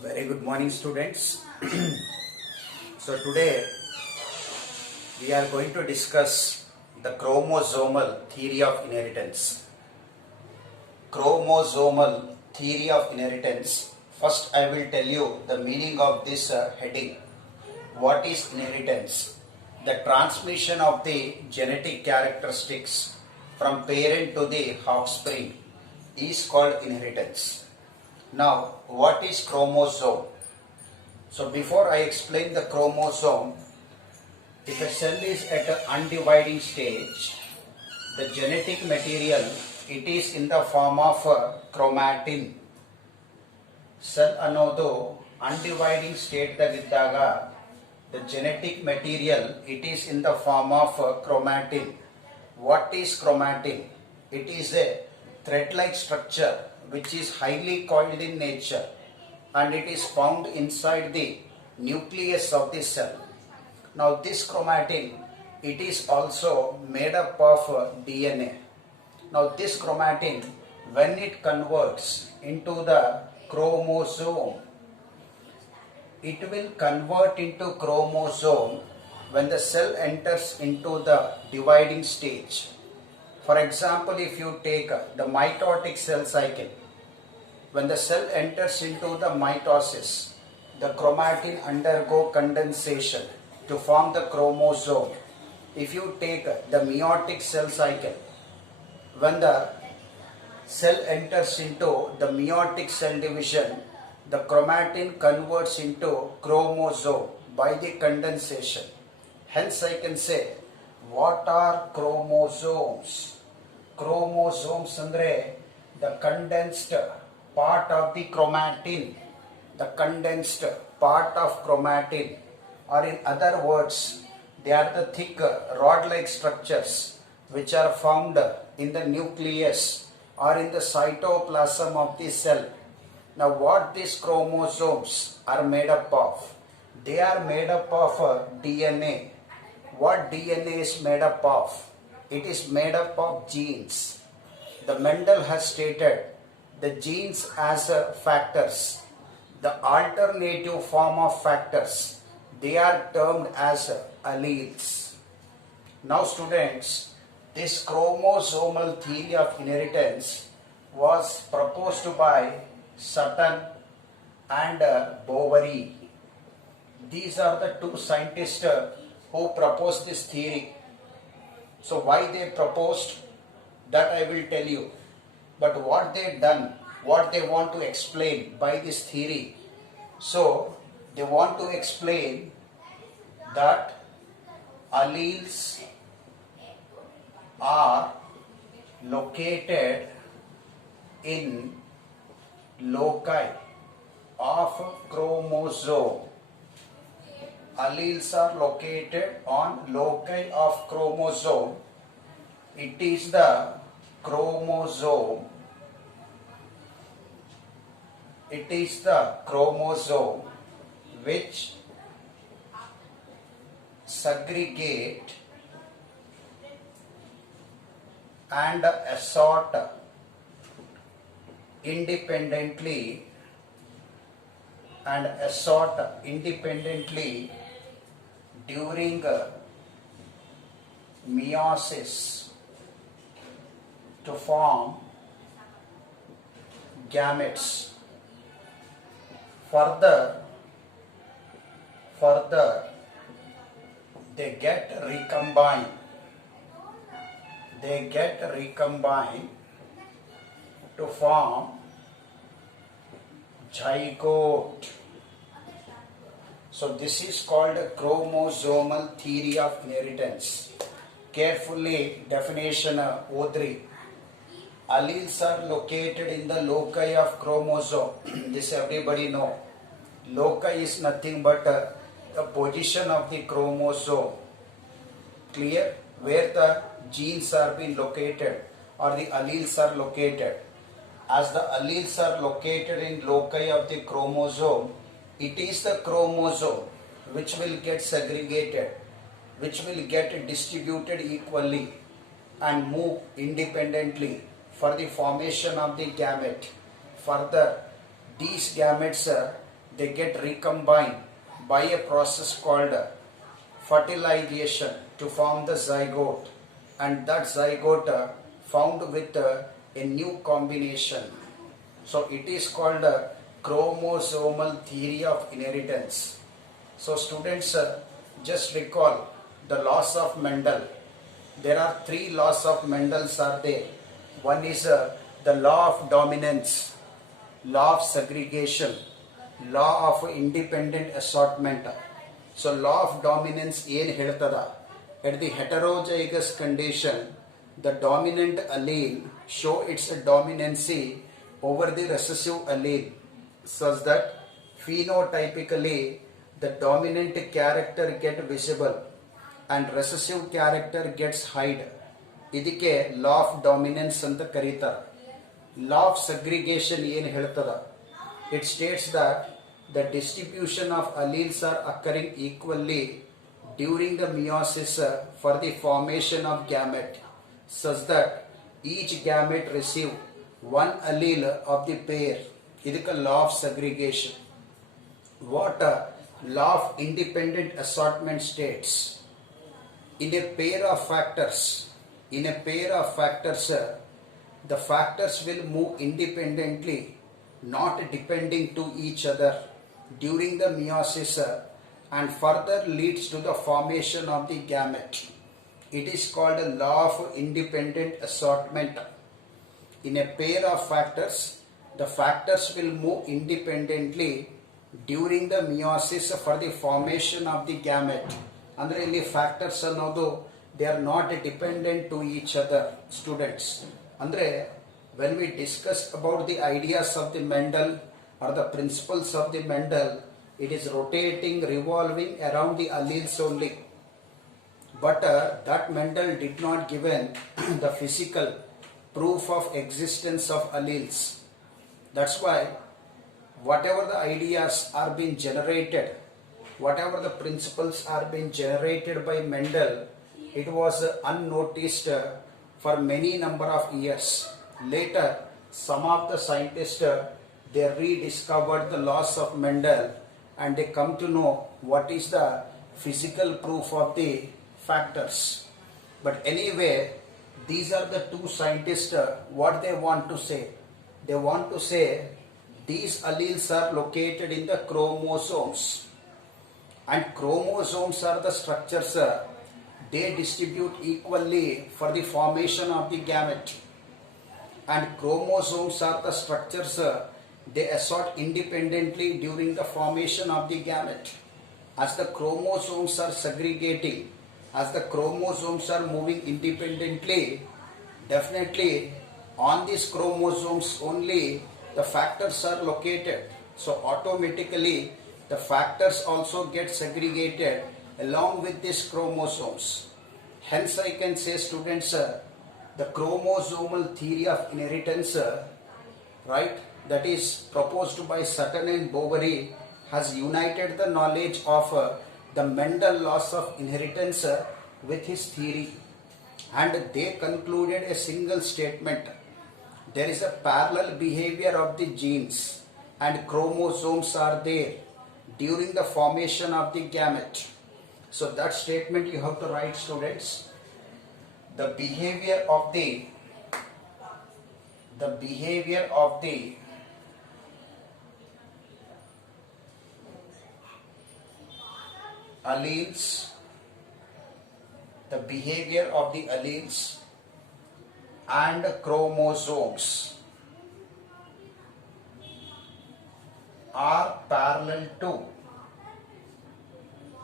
Very good morning, students. So today we are going to discuss the chromosomal theory of inheritance. Chromosomal theory of inheritance. First, I will tell you the meaning of this heading. What is inheritance? The transmission of the genetic characteristics from parent to the offspring is called inheritance. Now, what is chromosome? So before I explain the chromosome, if a cell is at an undividing stage, the genetic material, it is in the form of chromatin. Cell ಅನ್ನೋದು undividing state ದಾಗಿದ್ದಾಗ the genetic material, it is in the form of chromatin. What is chromatin? It is a thread-like structure which is highly coiled in nature and it is found inside the nucleus of the cell. Now this chromatin, it is also made up of DNA. Now this chromatin, when it converts into the chromosome, it will convert into chromosome when the cell enters into the dividing stage. For example, if you take the mitotic cell cycle, when the cell enters into the mitosis, the chromatin undergo condensation to form the chromosome. If you take the meiotic cell cycle, when the cell enters into the meiotic cell division, the chromatin converts into chromosome by the condensation. Hence I can say, what are chromosomes? Chromosomes andre the condensed part of the chromatin, the condensed part of chromatin, or in other words, they are the thick rod-like structures which are found in the nucleus or in the cytoplasm of the cell. Now what these chromosomes are made up of? They are made up of DNA. What DNA is made up of? It is made up of genes. The Mendel has stated the genes as factors. The alternative form of factors, they are termed as alleles. Now students, this chromosomal theory of inheritance was proposed by Sutton and Boveri. These are the two scientists who proposed this theory. So why they proposed, that I will tell you. But what they done, what they want to explain by this theory. So they want to explain that alleles are located in loci of chromosome. Alleles are located on loci of chromosome. It is the chromosome. It is the chromosome which segregate and assort independently during meiosis to form gametes. Further, they get recombined. To form zygote. So this is called a chromosomal theory of inheritance. Carefully definition Odri. Alleles are located in the loci of chromosome. This everybody know. Loci is nothing but the position of the chromosome. Clear? Where the genes are being located or the alleles are located. As the alleles are located in loci of the chromosome, it is the chromosome which will get segregated, which will get distributed equally and move independently for the formation of the gamete. Further, these gametes they get recombined by a process called fertilization to form the zygote, and that zygote found with a new combination. So it is called chromosomal theory of inheritance. So students, just recall the laws of Mendel. There are three laws of Mendel's are there. One is the law of dominance, law of segregation, law of independent assortment. So law of dominance ಏನು ಹೇಳ್ತದ? At the heterozygous condition, the dominant allele show its dominancy over the recessive allele, such that phenotypically the dominant character get visible and recessive character gets hide. ಇದಕ್ಕೆ law of dominance ಅಂತ ಕರೀತಾರೆ. Law of segregation ಏನು ಹೇಳ್ತದ? It states that the distribution of alleles are occurring equally during the meiosis for the formation of gamete, such that each gamete receive one allele of the pair. ಇದಕ್ಕೆ law of segregation. What law of independent assortment states? In a pair of factors, the factors will move independently, not depending to each other during the meiosis and further leads to the formation of the gamete. It is called a law of independent assortment. In a pair of factors, the factors will move independently during the meiosis for the formation of the gamete. ಅಂದರೆ ಇಲ್ಲಿ factors ಅನ್ನೋದು they are not dependent to each other, students. ಅಂದರೆ when we discuss about the ideas of the Mendel or the principles of the Mendel, it is rotating, revolving around the alleles only. But that Mendel did not given the physical proof of existence of alleles. That's why whatever the ideas are being generated, whatever the principles are being generated by Mendel, it was unnoticed for many number of years. Later, some of the scientists they rediscovered the laws of Mendel and they come to know what is the physical proof of the factors. But anyway, these are the two scientists, what they want to say. They want to say these alleles are located in the chromosomes, and chromosomes are the structures they distribute equally for the formation of the gamete, and chromosomes are the structures they assort independently during the formation of the gamete. As the chromosomes are segregating, as the chromosomes are moving independently, definitely on these chromosomes only the factors are located. So automatically the factors also get segregated along with these chromosomes. Hence I can say, students, the chromosomal theory of inheritance, right, that is proposed by Sutton and Boveri, has united the knowledge of the Mendel laws of inheritance with his theory, and they concluded a single statement: there is a parallel behavior of the genes and chromosomes are there during the formation of the gamete. So that statement you have to write, students. The behavior of the alleles, the behavior of the alleles and chromosomes are parallel to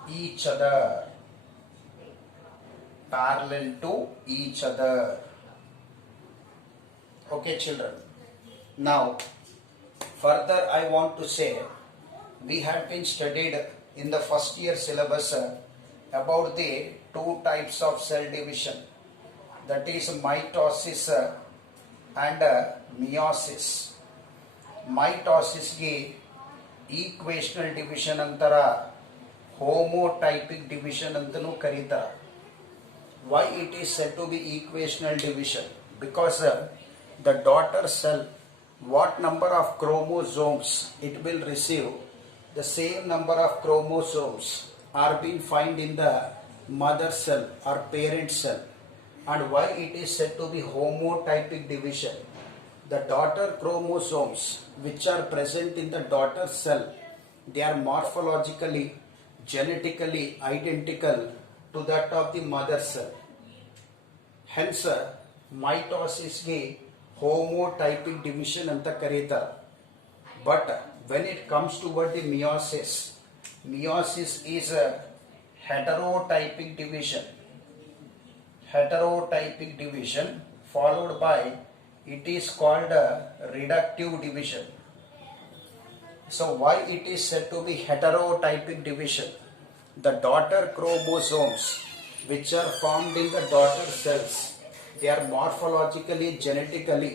each other. Okay, children. Now further I want to say, we had been studied in the first year syllabus about the two types of cell division, that is mitosis and meiosis. Mitosis ಗೆ ಈಕ್ವೇಷನಲ್ division ಅಂತರ, ಹೋಮೋಟೈಪಿಕ್ division ಅಂತಲೂ ಕರೀತಾರೆ. Why it is said to be equational division? Because the daughter cell, what number of chromosomes it will receive, the same number of chromosomes are being found in the mother cell or parent cell. And why it is said to be homotypic division? The daughter chromosomes which are present in the daughter cell, they are morphologically, genetically identical to that of the mother cell. Hence, mitosis ಗೆ homotypic division ಅಂತ ಕರೀತಾರೆ. But when it comes toward the meiosis, meiosis is a heterotypic division. Heterotypic division followed by it is called a reductive division. So why it is said to be heterotypic division? The daughter chromosomes which are formed in the daughter cells, they are morphologically, genetically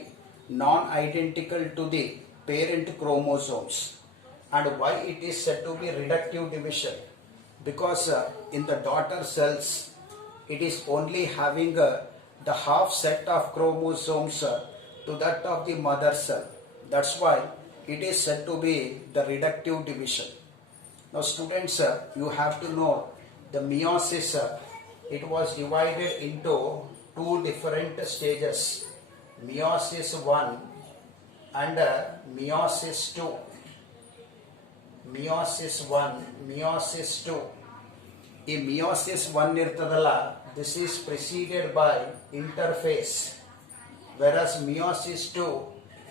non-identical to the parent chromosomes. And why it is said to be reductive division? Because in the daughter cells, it is only having the half set of chromosomes to that of the mother cell. That's why it is said to be the reductive division. Now students, you have to know the meiosis, it was divided into two different stages, meiosis 1 and meiosis 2. Meiosis 1, meiosis 2. ಈ meiosis 1 ಇರ್ತದಲ್ಲ, this is preceded by interphase, whereas meiosis 2,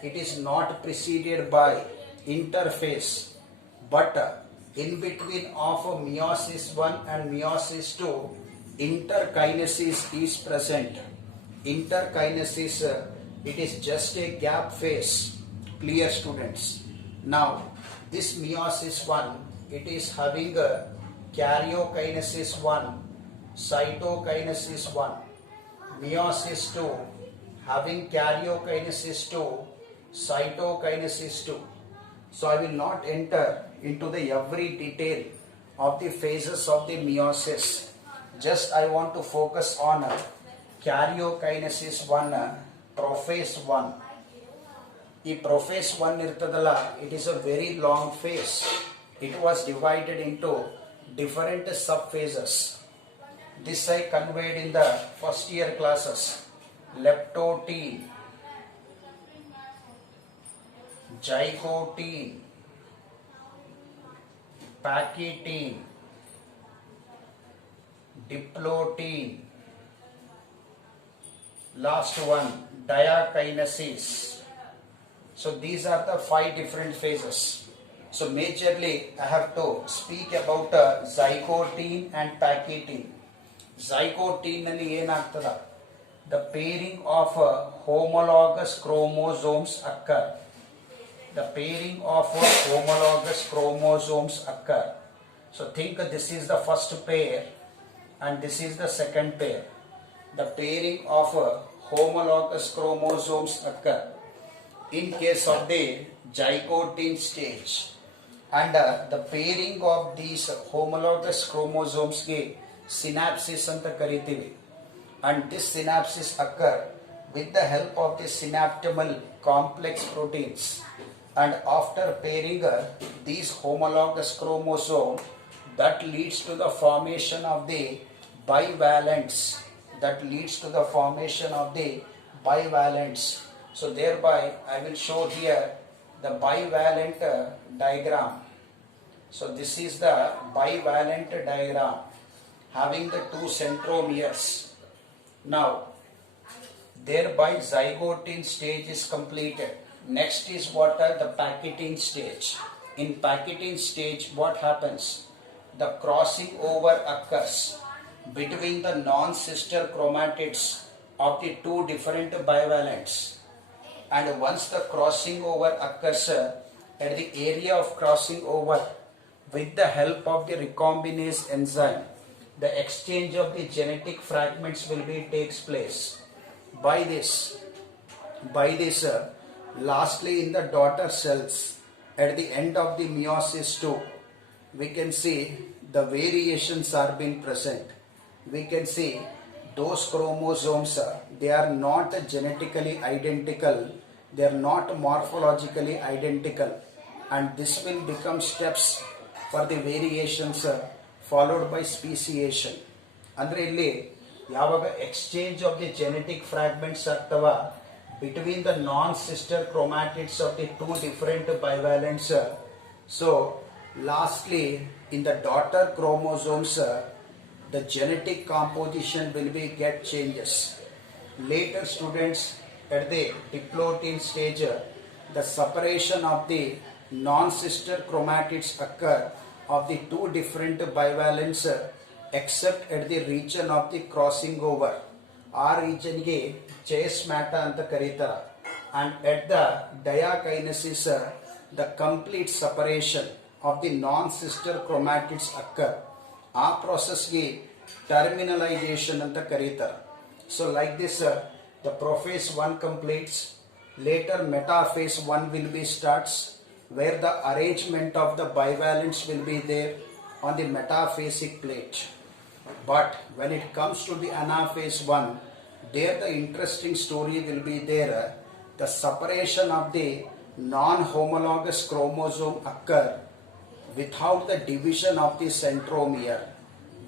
it is not preceded by interphase, but in between of meiosis 1 and meiosis 2, interkinesis is present. Interkinesis, it is just a gap phase. Clear students? Now, this meiosis 1, it is having a karyokinesis 1, cytokinesis 1. Meiosis 2, having karyokinesis 2, cytokinesis 2. So I will not enter into the every detail of the phases of the meiosis. Just I want to focus on karyokinesis 1, prophase 1. The prophase 1 irtadala, it is a very long phase. It was divided into different subphases. This I conveyed in the first year classes. Leptotene, zygote, pachytene, diplotene, last one diakinesis. So these are the 5 different phases. So majorly I have to speak about zygotene and pachytene. Zygotene ನಲ್ಲಿ ಏನಾಗ್ತದ? The pairing of homologous chromosomes occur. The pairing of homologous chromosomes occur. So think this is the first pair and this is the second pair. The pairing of homologous chromosomes occur in case of the zygotene stage, and the pairing of these homologous chromosomes ge synapses anta karitivi, and this synapses occur with the help of the synaptomal complex proteins. And after pairing these homologous chromosome, that leads to the formation of the bivalents. That leads to the formation of the bivalents. So thereby I will show here the bivalent diagram. So this is the bivalent diagram having the 2 centromeres. Now thereby zygotene stage is completed. Next is what are the pachytene stage. In pachytene stage what happens? The crossing over occurs between the non-sister chromatids of the 2 different bivalents. And once the crossing over occurs, at the area of crossing over, with the help of the recombinase enzyme, the exchange of the genetic fragments will be takes place. By this, lastly in the daughter cells, at the end of the meiosis 2, we can see the variations are being present. We can see those chromosomes, they are not genetically identical, they are not morphologically identical, and this will become steps for the variations followed by speciation. ಅಂದರೆ ಇಲ್ಲಿ ಯಾವಾಗ exchange of the genetic fragments ಆಗ್ತವ between the non sister chromatids of the two different bivalents. So lastly in the daughter chromosomes the genetic composition will be get changes. Later students at the diploid stage the separation of the non-sister chromatids occur of the two different bivalents except at the region of the crossing over. ಆ ರೀಜನ್ಗೆ ಚೇಸ್ಮ್ಯಾಟ ಅಂತ ಕರೀತಾರೆ. and at the diakinesis the complete separation of the non-sister chromatids occur. ಆ processಗೆ terminalization ಅಂತ ಕರೀತಾರೆ. So like this the prophase 1 completes. Later metaphase 1 will be starts where the arrangement of the bivalents will be there on the metaphasic plate. But when it comes to the anaphase 1, there the interesting story will be there. The separation of the non-homologous chromosome occur without the division of the centromere,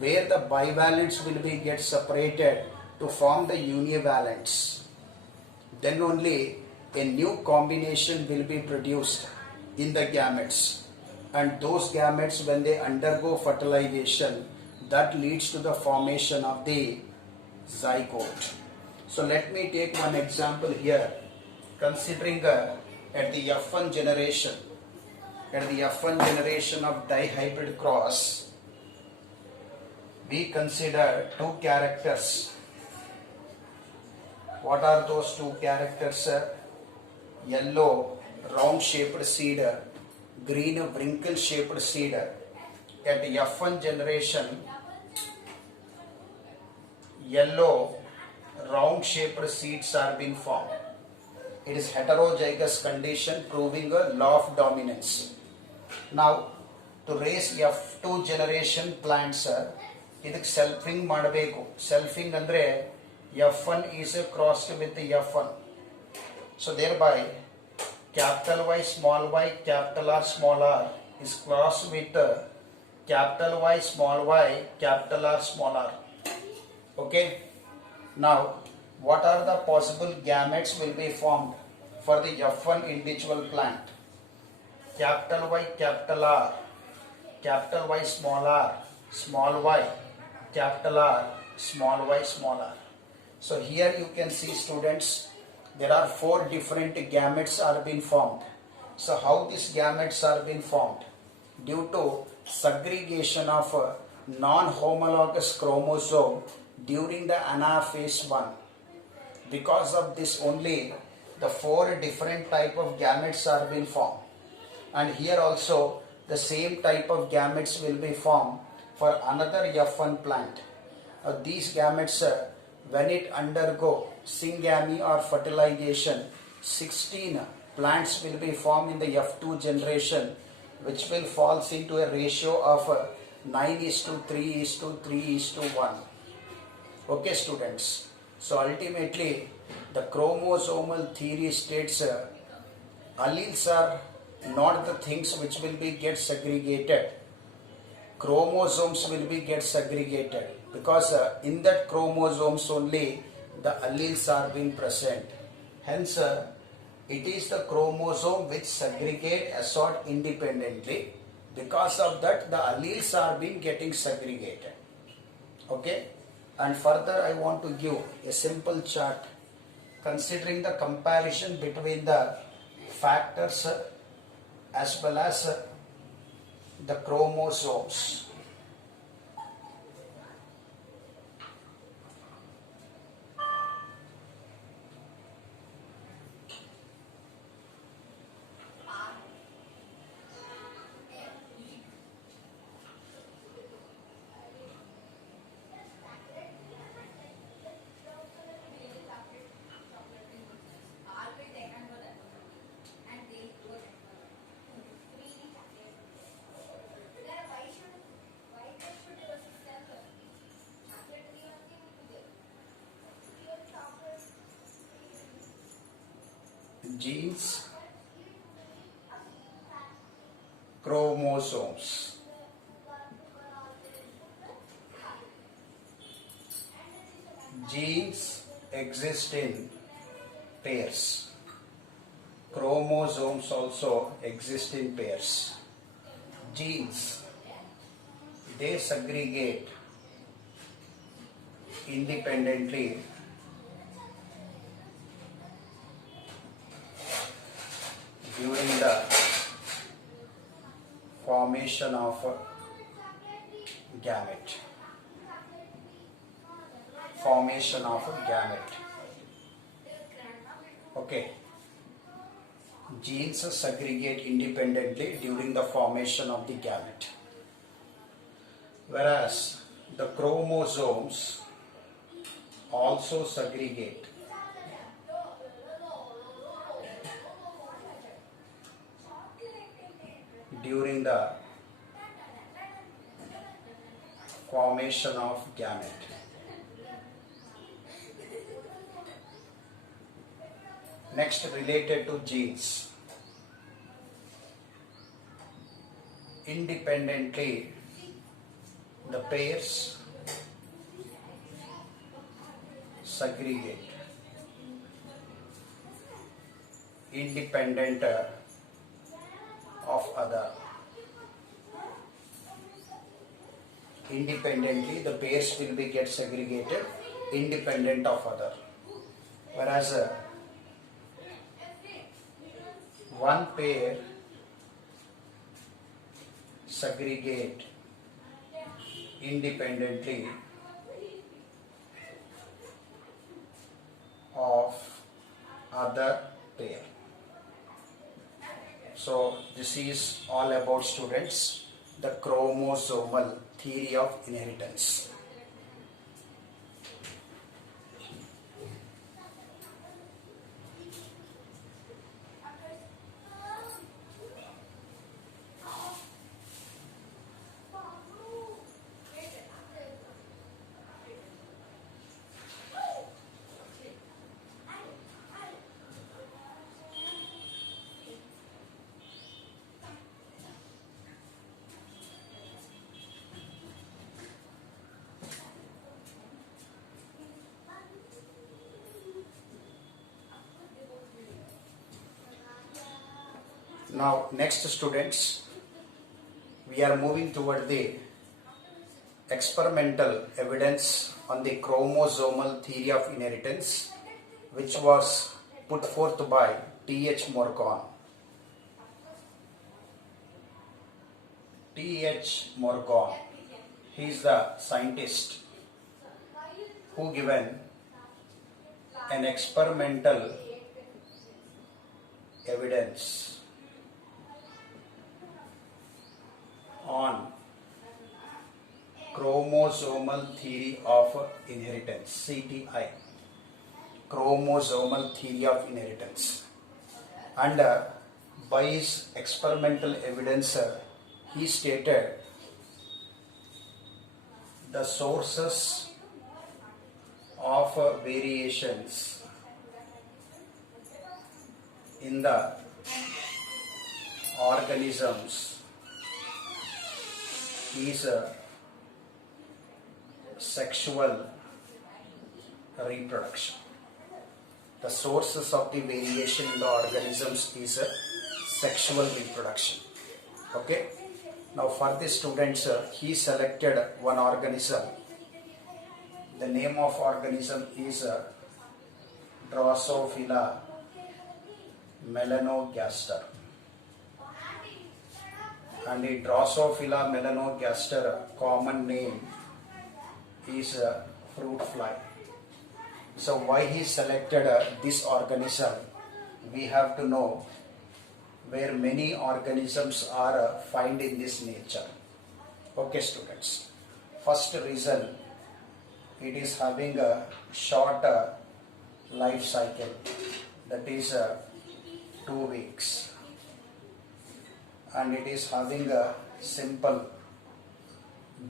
where the bivalents will be get separated to form the univalents. Then only a new combination will be produced in the gametes, and those gametes when they undergo fertilization that leads to the formation of the zygote. So let me take one example here. Considering at the F1 generation of dihybrid cross, we consider two characters. What are those two characters? Yellow round shaped seed, green wrinkle shaped seed. At the F1 generation, yellow round shaped seeds are being formed. It is heterozygous condition proving a law of dominance. Now to raise F2 generation plants ಇದಕ್ಕೆ ಸೆಲ್ಫಿಂಗ್ ಮಾಡಬೇಕು. ಸೆಲ್ಫಿಂಗ್ ಅಂದರೆ F1 is crossed with F1. So thereby capital Y, capital R, small r is crossed with capital Y, capital R, small r. Okay. Now what are the possible gametes will be formed for the F1 individual plant? Capital Y, capital R, capital Y, small y, capital R, small y, small r. So here you can see students, there are 4 different gametes are being formed. So how these gametes are being formed? Due to segregation of non-homologous chromosome during the anaphase 1. Because of this only the 4 different type of gametes are being formed. And here also the same type of gametes will be formed for another F1 plant. These gametes when it undergo syngamy or fertilization, 16 plants will be formed in the F2 generation, which will falls into a ratio of 9:3:3:1. Okay students. So ultimately the chromosomal theory states alleles are not the things which will be get segregated. Chromosomes will be get segregated because in that chromosomes only the alleles are being present. Hence it is the chromosome which segregate assort independently. Because of that the alleles are being getting segregated. Okay. And further I want to give a simple chart considering the comparison between the factors as well as the chromosomes. Genes, chromosomes. Genes exist in pairs. Chromosomes also exist in pairs. Genes, they segregate independently during the formation of a gamete. Formation of a gamete. Okay. Genes segregate independently during the formation of the gamete. Whereas the chromosomes also segregate during the formation of gamete. Next, related to genes. Independently, the pairs segregate. Independent of other. Independently, the pairs will be get segregated independent of other. Whereas one pair segregate independently of other pair. So this is all about, students, the chromosomal theory of inheritance. Now, next, students, we are moving toward the experimental evidence on the chromosomal theory of inheritance, which was put forth by T.H. Morgan. T.H. Morgan, he is the scientist who given an experimental evidence on chromosomal theory of inheritance, CTI, chromosomal theory of inheritance. And by his experimental evidence, he stated the sources of variations in the organisms is sexual reproduction. The sources of the variation in the organisms is sexual reproduction. Okay. Now for the students, he selected one organism. The name of organism is Drosophila melanogaster. And the Drosophila melanogaster common name is fruit fly. So why he selected this organism, we have to know, where many organisms are found in this nature. Okay, students. First reason, it is having a short life cycle, that is 2 weeks. And it is having a simple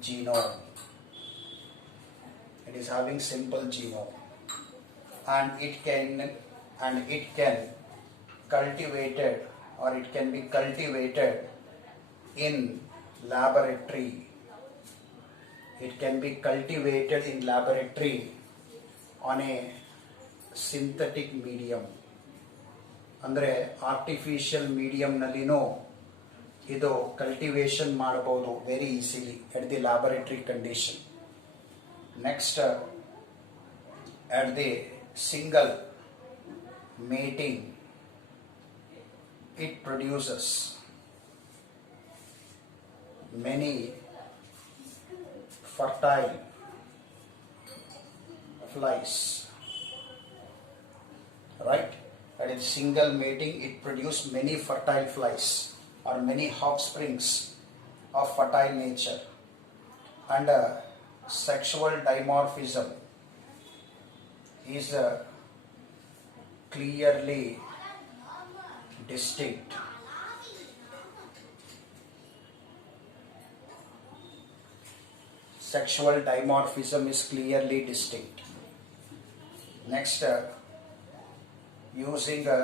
genome. It is having simple genome, and it can cultivated, or it can be cultivated in laboratory. It can be cultivated in laboratory on a synthetic medium. ಅಂದರೆ artificial ಮೀಡಿಯಂನಲ್ಲಿನೂ ಇದು cultivation ಮಾಡಬಹುದು very easily at the laboratory condition. Next, at the single mating, it produces many fertile flies, right? At a single mating, it produces many fertile flies or many offsprings of fertile nature. And sexual dimorphism is clearly distinct. Sexual dimorphism is clearly distinct. Next, using a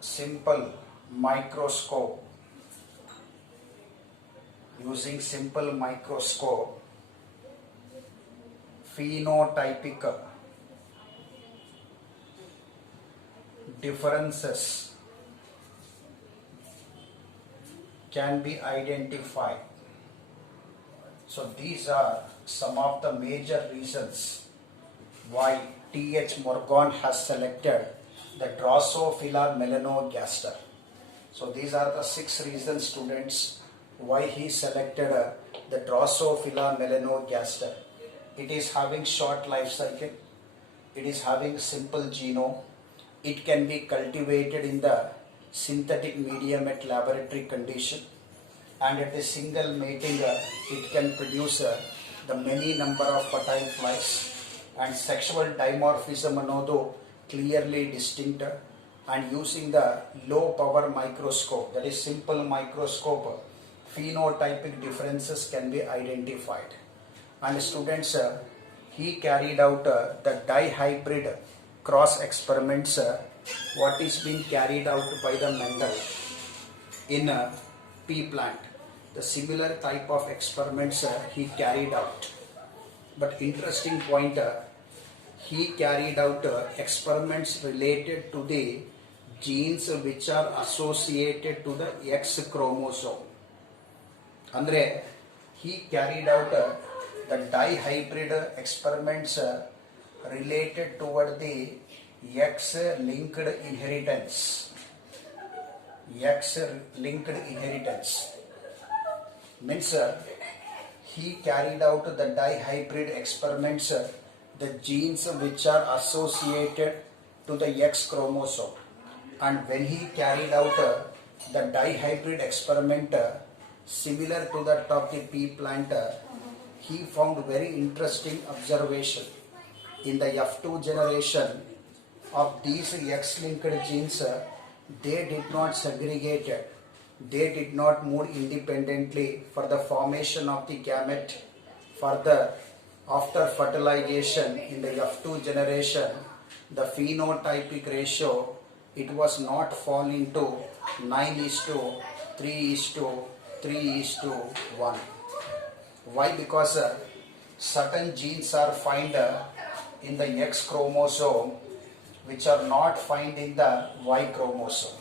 simple microscope, phenotypic differences can be identified. So these are some of the major reasons why T.H. Morgan has selected the Drosophila melanogaster. So these are the 6 reasons, students, why he selected the Drosophila melanogaster. It is having short life cycle, it is having simple genome, it can be cultivated in the synthetic medium at laboratory condition, and at the single mating it can produce the many number of fertile flies, and sexual dimorphism ಅನ್ನೋದು clearly distinct, and using the low power microscope, that is simple microscope, phenotypic differences can be identified. And students, he carried out the dihybrid cross experiments, what is being carried out by the Mendel in pea plant. The similar type of experiments he carried out. But interesting point, he carried out experiments related to the genes which are associated to the X chromosome. Andre, he carried out the dihybrid experiments related toward the X-linked inheritance. X-linked inheritance means he carried out the dihybrid experiments, the genes which are associated to the X chromosome. And when he carried out the dihybrid experiment similar to that of the pea plant, he found very interesting observation. In the F2 generation of these X-linked genes, they did not segregate, they did not move independently for the formation of the gamete. Further, after fertilization in the F2 generation, the phenotypic ratio, it was not fall into 9:3:3:1. Why? Because certain genes are found in the X chromosome which are not found in the Y chromosome.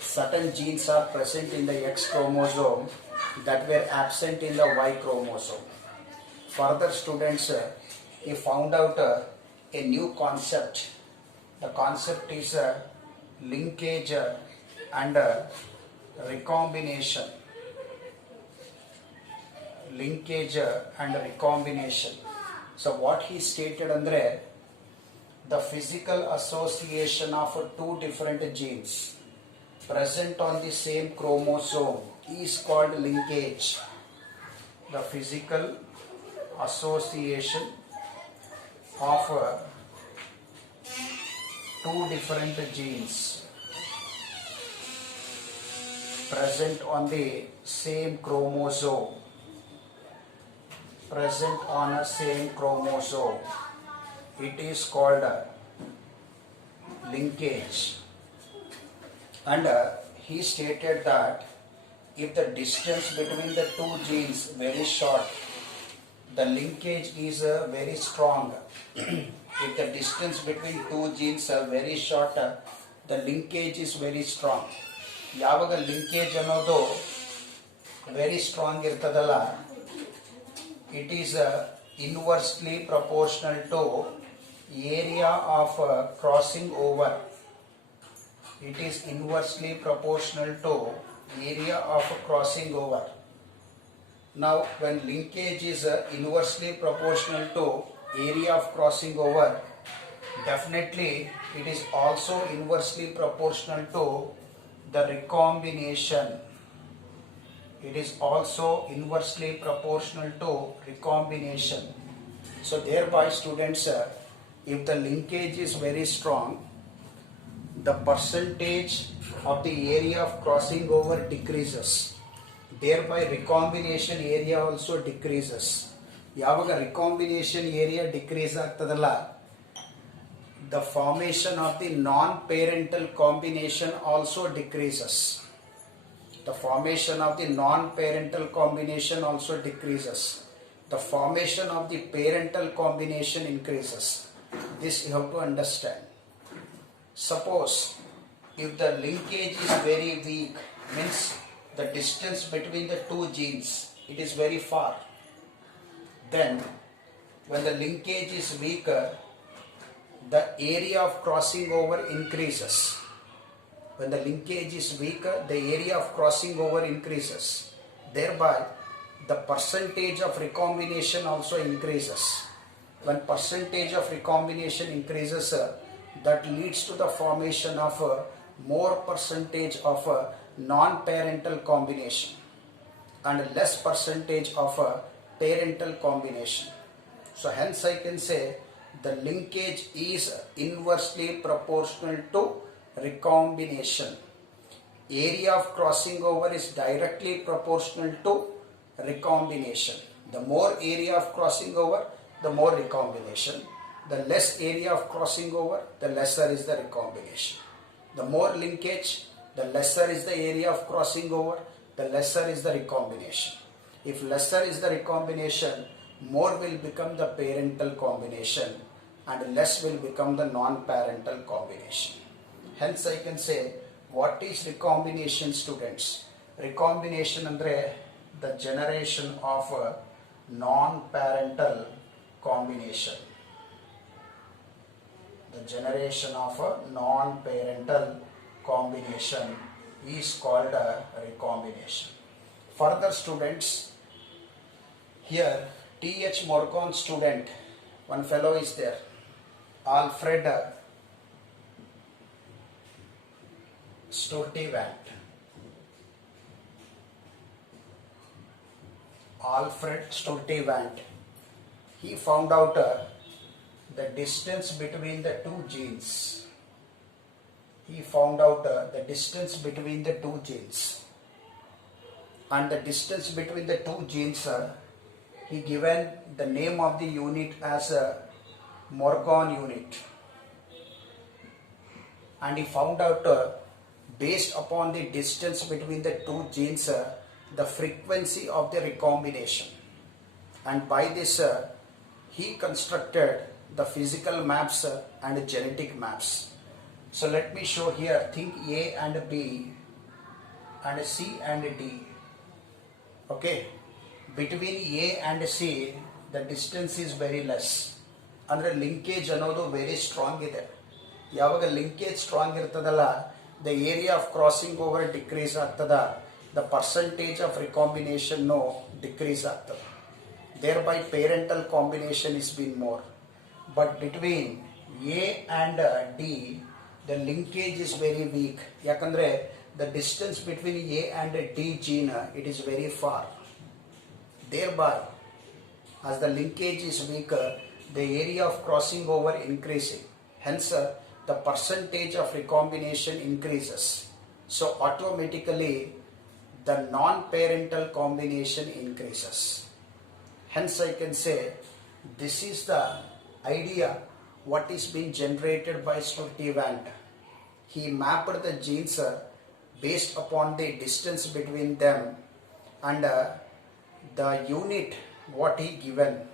Certain genes are present in the X chromosome that were absent in the Y chromosome. Further, students, he found out a new concept. The concept is linkage and recombination. Linkage and recombination. So what he stated andre, the physical association of 2 different genes present on the same chromosome is called linkage. The physical association of 2 different genes present on the same chromosome, it is called linkage. And he stated that if the distance between the 2 genes very short, the linkage is very strong. If the distance between two genes are very short, the linkage is very strong. ಯಾವಾಗ linkage ಅನ್ನೋದು very strong ಇರ್ತದಲ್ಲ, it is inversely proportional to area of crossing over. It is inversely proportional to area of crossing over. Now when linkage is inversely proportional to area of crossing over, definitely it is also inversely proportional to the recombination. It is also inversely proportional to recombination. So thereby students, if the linkage is very strong, the percentage of the area of crossing over decreases. Thereby recombination area also decreases. ಯಾವಾಗ recombination area decrease ಆಗ್ತದಲ್ಲ, the formation of the non-parental combination also decreases. The formation of the non-parental combination also decreases. The formation of the parental combination increases. This you have to understand. Suppose if the linkage is very weak, means the distance between the two genes, it is very far. Then when the linkage is weaker, the area of crossing over increases. When the linkage is weaker, the area of crossing over increases. Thereby the percentage of recombination also increases. When percentage of recombination increases, that leads to the formation of more percentage of non-parental combination and less percentage of parental combination. So hence I can say the linkage is inversely proportional to recombination. Area of crossing over is directly proportional to recombination. The more area of crossing over, the more recombination. The less area of crossing over, the lesser is the recombination. The more linkage, the lesser is the area of crossing over, the lesser is the recombination. If lesser is the recombination, more will become the parental combination and less will become the non-parental combination. Hence I can say, what is recombination, students? Recombination andre the generation of non-parental combination. The generation of a non-parental combination is called a recombination. Further students, here T.H. Morgan student, one fellow is there, Alfred Sturtevant. Alfred Sturtevant, he found out the distance between the two genes. He found out the distance between the two genes. And the distance between the two genes, he given the name of the unit as a Morgan unit. And he found out based upon the distance between the two genes, the frequency of the recombination. And by this, he constructed the physical maps and genetic maps. So let me show here, think A and B and C and D. Okay, between A and C, the distance is very less. Andre linkage ಅನ್ನೋದು very strong ಇದೆ. ಯಾವಾಗ linkage strong ಇರ್ತದಲ್ಲ, the area of crossing over decrease ಆಗ್ತದ, the percentage of recombination decrease ಆಗ್ತದ. Thereby parental combination is been more. But between A and D, the linkage is very weak. ಯಾಕಂದ್ರೆ the distance between A and D gene, it is very far. Thereby, as the linkage is weaker, the area of crossing over increasing. Hence, the percentage of recombination increases. So automatically, the non-parental combination increases. Hence, I can say this is the idea what is being generated by Sturtevant. He mapped the genes based upon the distance between them, and the unit what he given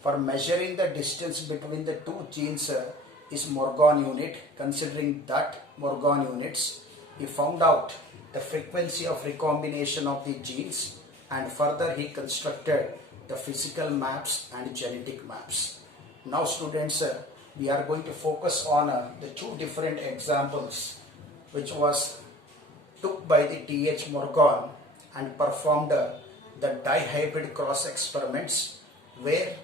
for measuring the distance between the two genes is Morgan unit. Considering that Morgan units, he found out the frequency of recombination of the genes, and further he constructed the physical maps and genetic maps. Now students, we are going to focus on the two different examples which was took by the T.H. Morgan and performed the dihybrid cross experiments, where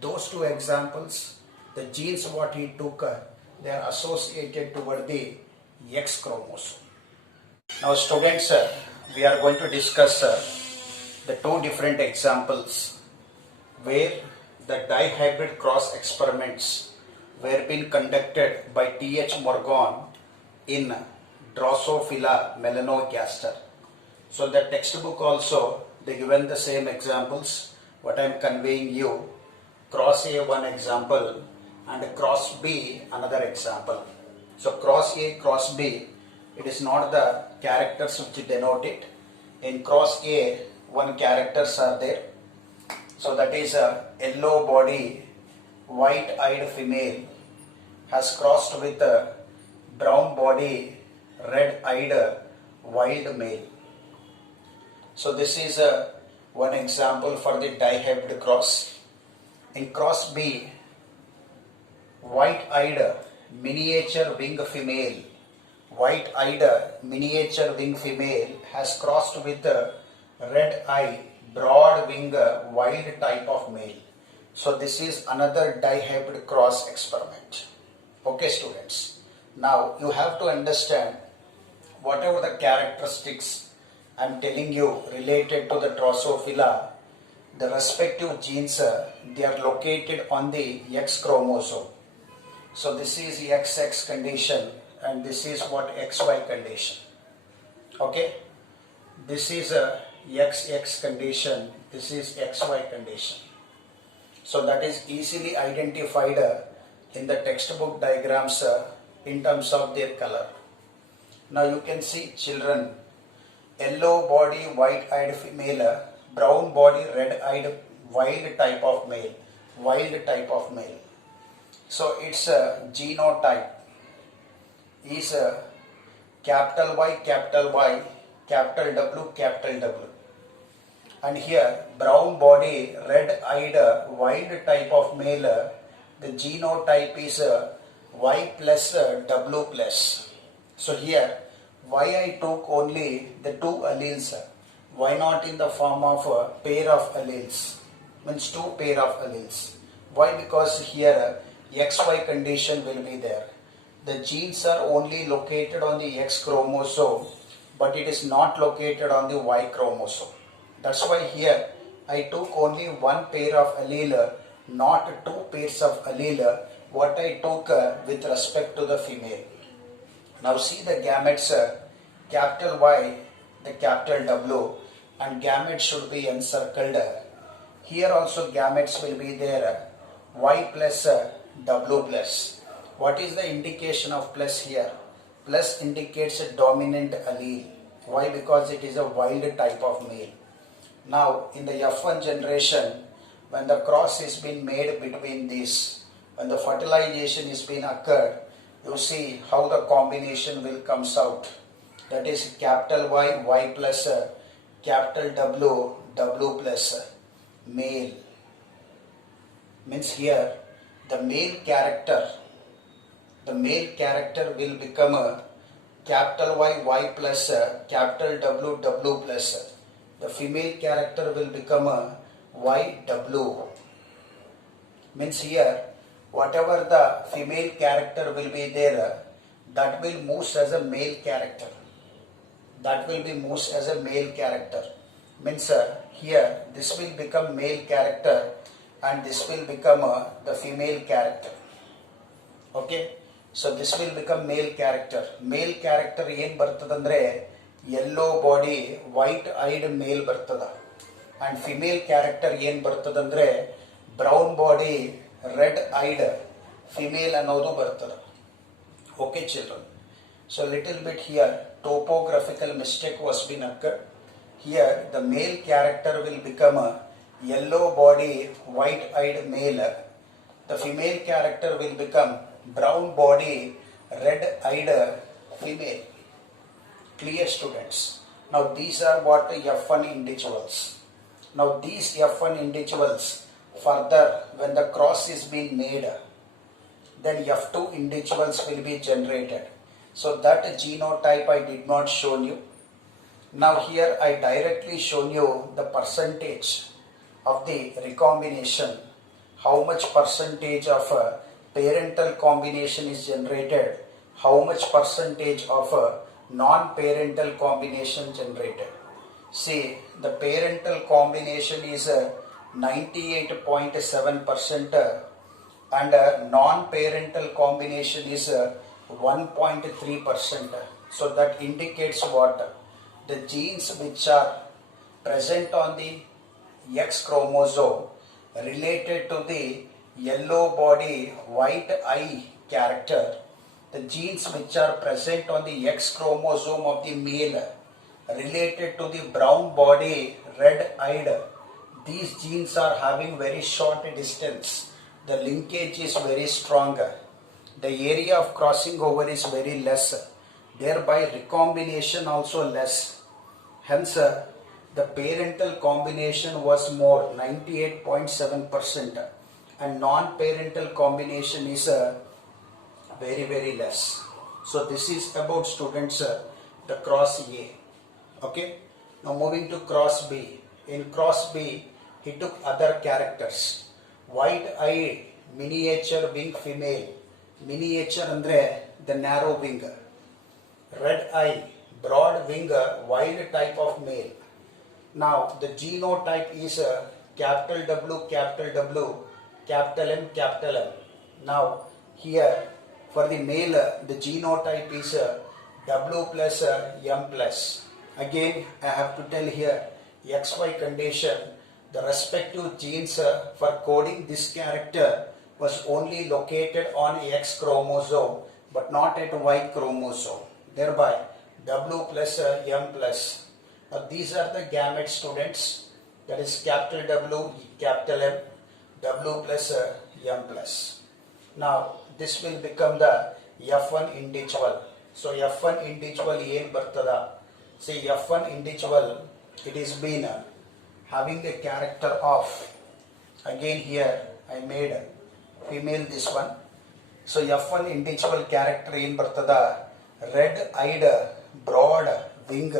those two examples, the genes what he took, they are associated toward the X chromosome. Now students, we are going to discuss the two different examples where the dihybrid cross experiments were being conducted by T.H. Morgan in Drosophila melanogaster. So the textbook also, they given the same examples what I am conveying you. Cross A one example and cross B another example. So cross A, cross B, it is not the characters which denote it. In cross A, one characters are there. So that is a yellow body, white-eyed female has crossed with a brown body, red-eyed wild male. So this is one example for the dihybrid cross. In cross B, white-eyed miniature wing female, has crossed with a red-eye, broad wing wild type of male. So this is another dihybrid cross experiment. Okay students, now you have to understand whatever the characteristics I am telling you related to the Drosophila, the respective genes, they are located on the X chromosome. So this is XX condition and this is what XY condition. Okay, this is a XX condition, this is XY condition. So that is easily identified in the textbook diagrams in terms of their color. Now you can see children, yellow body, white-eyed female, brown body, red-eyed, wild type of male. So its genotype is capital Y, capital Y, capital W. And here brown body, red-eyed, wild type of male, the genotype is Y plus W plus. So here why I took only the two alleles? Why not in the form of a pair of alleles? Means two pair of alleles. Why? Because here XY condition will be there. The genes are only located on the X chromosome, but it is not located on the Y chromosome. That's why here I took only one pair of allele, not two pairs of allele, what I took with respect to the female. Now see the gametes, capital Y, the capital W, and gametes should be encircled. Here also gametes will be there, Y plus W plus. What is the indication of plus here? Plus indicates a dominant allele. Why? Because it is a wild type of male. Now in the F1 generation, when the cross is being made between these, when the fertilization is being occurred, you see how the combination will comes out. That is capital Y, Y plus capital W, W plus male. Means here the male character will become a capital Y, Y plus capital W, W plus. The female character will become a YW. Means here whatever the female character will be there, that will move as a male character. Means here this will become male character and this will become the female character. Okay, so this will become male character. Male character ಏನು ಬರ್ತದಂದ್ರೆ yellow body, white-eyed male ಬರ್ತದ. And female character ಏನು ಬರ್ತದಂದ್ರೆ brown body, red-eyed female ಅನ್ನೋದು ಬರ್ತದ. Okay children. So little bit here topographical mistake was been occurred. Here the male character will become yellow body, white-eyed male. The female character will become brown body, red-eyed female. Clear, students? Now these are what F1 individuals. Now these F1 individuals further, when the cross is being made, then F2 individuals will be generated. So that genotype I did not show you. Now here I directly shown you the percentage of the recombination, how much percentage of parental combination is generated, how much percentage of non-parental combination generated. See, the parental combination is 98.7% and non-parental combination is 1.3%. So that indicates what? The genes which are present on the X chromosome related to the yellow body, white eye character, the genes which are present on the X chromosome of the male related to the brown body, red-eyed, these genes are having very short distance. The linkage is very strong. The area of crossing over is very less. Thereby recombination also less. Hence, the parental combination was more, 98.7%, and non-parental combination is very, very less. So this is about, students, the cross A. Okay. Now moving to cross B. In cross B, he took other characters. White-eyed miniature wing female. Miniature andre the narrow wing. Red eye, broad wing, wild type of male. Now the genotype is capital W, capital W, capital M, capital M. Now here for the male the genotype is W plus M plus. Again I have to tell here XY condition, the respective genes for coding this character was only located on X chromosome but not at Y chromosome. Thereby W plus M plus. Now these are the gamete, students, that is capital W, capital M, W plus M plus. Now this will become the F1 individual. So F1 individual ಏನು ಬರ್ತದ? See, F1 individual, it is been having a character of, again here I made female this one. So F1 individual character ಏನು ಬರ್ತದ? Red eyed broad wing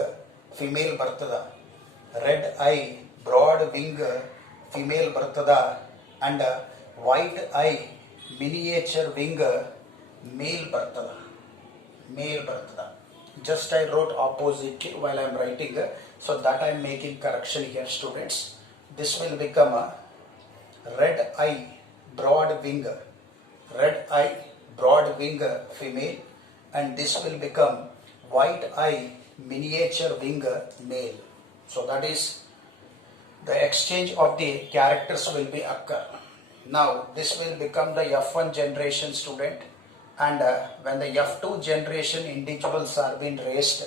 female ಬರ್ತದ. Red eye broad wing female ಬರ್ತದ and white eye miniature wing male ಬರ್ತದ. Male ಬರ್ತದ. Just I wrote opposite while I am writing, so that I am making correction here, students. This will become a red eye broad wing, red eye broad wing female, and this will become white eye miniature wing male. So that is the exchange of the characters will be occur. Now this will become the F1 generation, student, and when the F2 generation individuals are being raised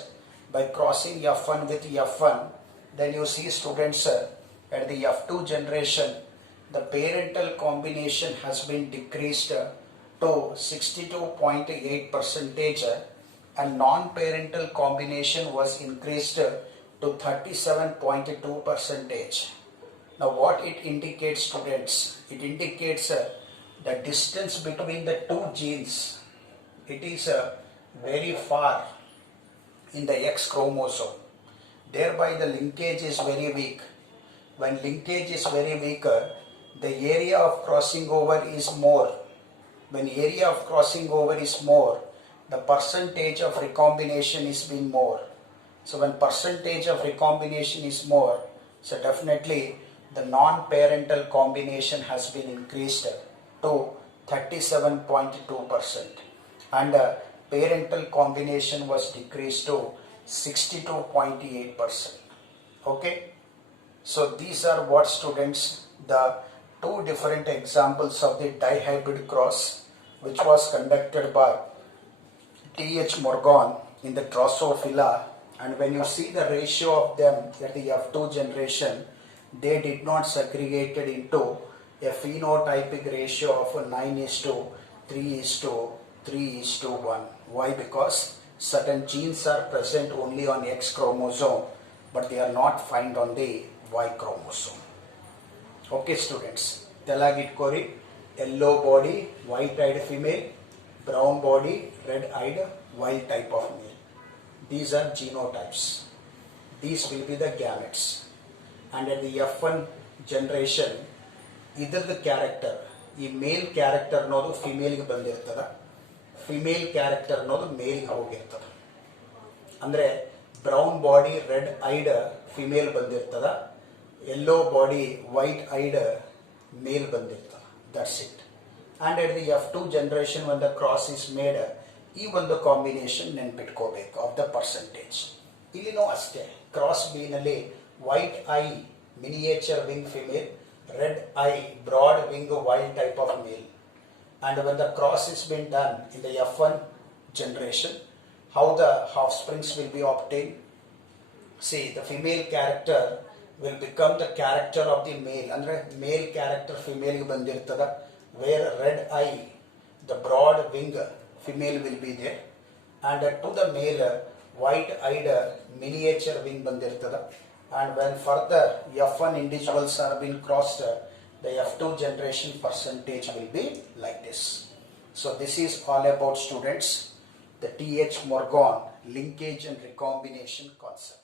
by crossing F1 with F1, then you see, students, at the F2 generation the parental combination has been decreased to 62.8% and non-parental combination was increased to 37.2%. Now what it indicates, students? It indicates the distance between the two genes. It is very far in the X chromosome. Thereby the linkage is very weak. When linkage is very weak, the area of crossing over is more. When area of crossing over is more, the percentage of recombination is being more. So when percentage of recombination is more, so definitely the non-parental combination has been increased to 37.2% and parental combination was decreased to 62.8%. Okay. So these are what, students, the two different examples of the dihybrid cross which was conducted by T.H. Morgan in the Drosophila, and when you see the ratio of them at the F2 generation, they did not segregated into a phenotypic ratio of 9:3:3:1. Why? Because certain genes are present only on X chromosome, but they are not found on the Y chromosome. Okay students, telagidkori, yellow body, white-eyed female, brown body, red-eyed, wild type of male. These are genotypes. These will be the gametes. And at the F1 generation, ಇದರದ್ದು character, ಈ ಮೇಲ್ character ಅನ್ನೋದು ಫಿಮೇಲ್ಗೆ ಬಂದಿರ್ತದ, female character ಅನ್ನೋದು ಮೇಲ್ಗೆ ಹೋಗಿರ್ತದ. ಅಂದರೆ brown body red eyed female ಬಂದಿರ್ತದ, yellow body white eyed male ಬಂದಿರ್ತದ. That's it. And at the F2 generation when the cross is made, ಈ ಒಂದು ಕಾಂಬಿನೇಷನ್ ನೆನ್ಪಿಟ್ಕೋಬೇಕು ಆಫ್ ದ ಪರ್ಸೆಂಟೇಜ್. ಇಲ್ಲಿನೂ ಅಷ್ಟೇ, ಕ್ರಾಸ್ ಬಿನಲ್ಲಿ white eye miniature wing female, red eye broad wing wild type of male. And when the cross is been done in the F1 generation, how the offsprings will be obtained? See, the female character will become the character of the male, andre male character female ge bandirtada, where red eye, the broad wing female will be there, and to the male white eyed miniature wing bandirtada. And when further F1 individuals are being crossed, the F2 generation percentage will be like this. So this is all about, students, the Th. Morgan linkage and recombination concept.